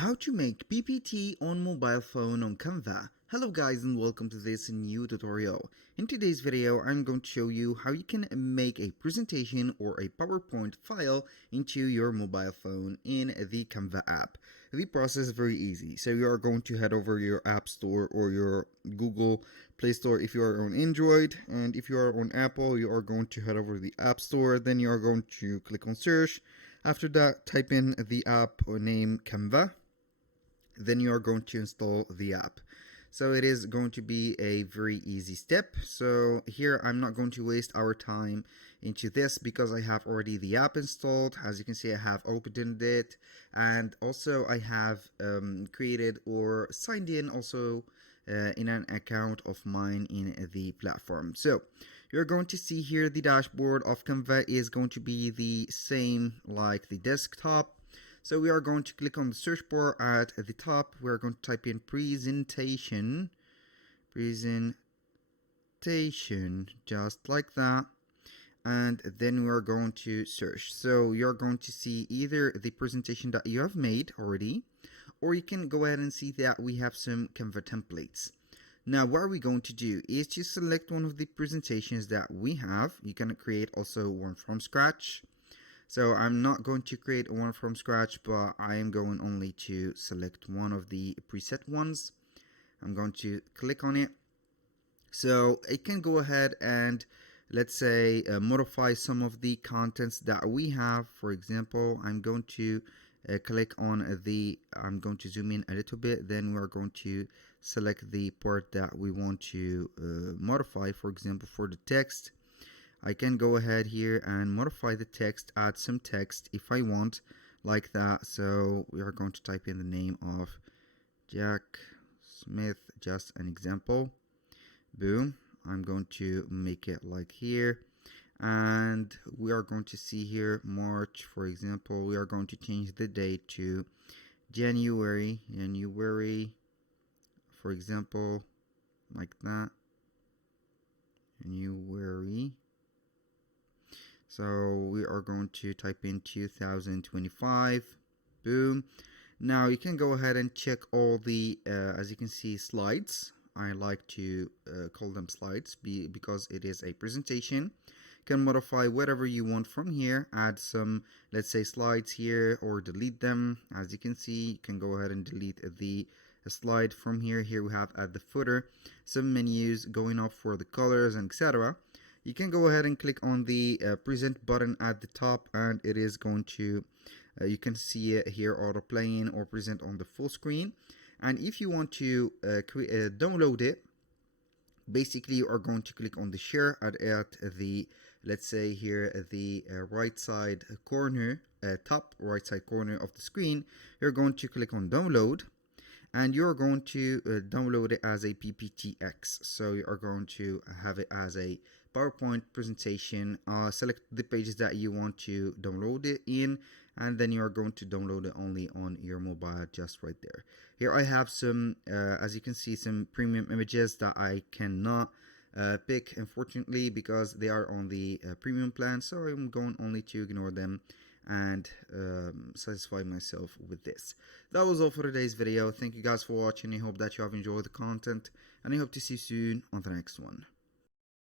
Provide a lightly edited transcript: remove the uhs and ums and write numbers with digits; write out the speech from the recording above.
How to make PPT on mobile phone on Canva. Hello guys and welcome to this new tutorial. In today's video I'm going to show you how you can make a presentation or a PowerPoint file into your mobile phone in the Canva app. The process is very easy. So you are going to head over your App Store or your Google Play Store if you are on Android, and if you are on Apple you are going to head over to the App Store. Then you are going to click on search. After that, type in the app name Canva. Then you are going to install the app. So it is going to be a very easy step. So here I'm not going to waste our time into this because I have already the app installed. As you can see, I have opened it, and also I have created or signed in also in an account of mine in the platform. So you're going to see here the dashboard of Canva is going to be the same like the desktop. So we are going to click on the search bar at the top. We are going to type in presentation, just like that. And then we are going to search. So you're going to see either the presentation that you have made already, or you can go ahead and see that we have some Canva templates. Now what are we going to do is to select one of the presentations that we have. You can create also one from scratch. So I'm not going to create one from scratch, but I am going only to select one of the preset ones. I'm going to click on it. So it can go ahead and let's say modify some of the contents that we have. For example, I'm going to click on I'm going to zoom in a little bit. Then we're going to select the part that we want to modify. For example, for the text, I can go ahead here and modify the text, add some text if I want, like that. So we are going to type in the name of Jack Smith, just an example. Boom. I'm going to make it like here. And we are going to see here March, for example. We are going to change the date to January, for example, like that. January. So we are going to type in 2025. Boom. Now you can go ahead and check all the, as you can see, slides. I like to call them slides because it is a presentation. You can modify whatever you want from here. Add some, let's say, slides here or delete them. As you can see, you can go ahead and delete the slide from here. Here we have at the footer some menus going off for the colors and etc. You can go ahead and click on the present button at the top, and it is going to you can see it here, auto playing or present on the full screen. And if you want to download it, basically you are going to click on the share at the, let's say here, the right side corner, top right side corner of the screen. You're going to click on download, and you're going to download it as a PPTX. So you are going to have it as a PowerPoint presentation. Select the pages that you want to download it in, and then you are going to download it only on your mobile, just right there. Here I have some, as you can see, some premium images that I cannot pick, unfortunately, because they are on the premium plan. So I'm going only to ignore them and satisfy myself with this. That was all for today's video. Thank you guys for watching. I hope that you have enjoyed the content, and I hope to see you soon on the next one.